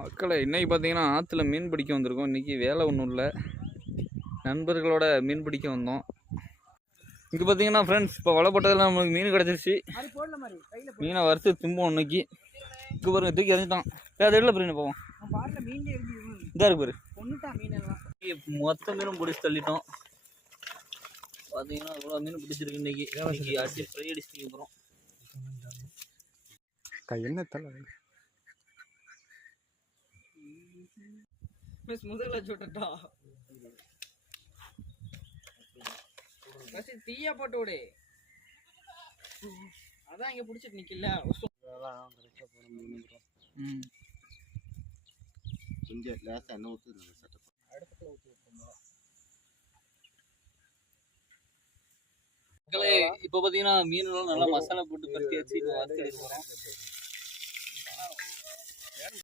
மக்களை இன்னைக்கு பார்த்தீங்கன்னா ஆற்றுல மீன் பிடிக்க வந்திருக்கோம். இன்றைக்கி வேலை ஒன்றும் இல்லை, நண்பர்களோட மீன் பிடிக்க வந்தோம். இங்கே பார்த்தீங்கன்னா ஃப்ரெண்ட்ஸ் இப்போ வலை போட்டதில் நம்மளுக்கு மீன் கிடச்சிருச்சு. மீனை வறுத்து தும்போம் இன்னைக்கு. இங்கே பாருங்க தூக்கி எறிஞ்சிட்டான். அது எவ்வளோ பிரின்னு போவோம் இதாக இருக்கு பாரு. மொத்த மீனும் பிடிச்சி தள்ளிட்டோம். பார்த்தீங்கன்னா இவ்வளோ மீன் பிடிச்சிருக்கு இன்னைக்கு. அடிச்சு ஃப்ரை அடிச்சுட்டு போகிறோம். என்ன தலை முதல்ல சுட்டா தீயா போட்டு விடு. அதான் இங்க பிடிச்சிட்டு நிக்கல. கொஞ்சம் லேசா எண்ணெய் ஊற்றி அடுப்புல ஊற்றி வைப்போம். இப்போ பார்த்தீங்கன்னா மீன்லாம் நல்லா மசாலா போட்டு பருத்தி வச்சு வறுத்து எடுக்க போகிறோம்.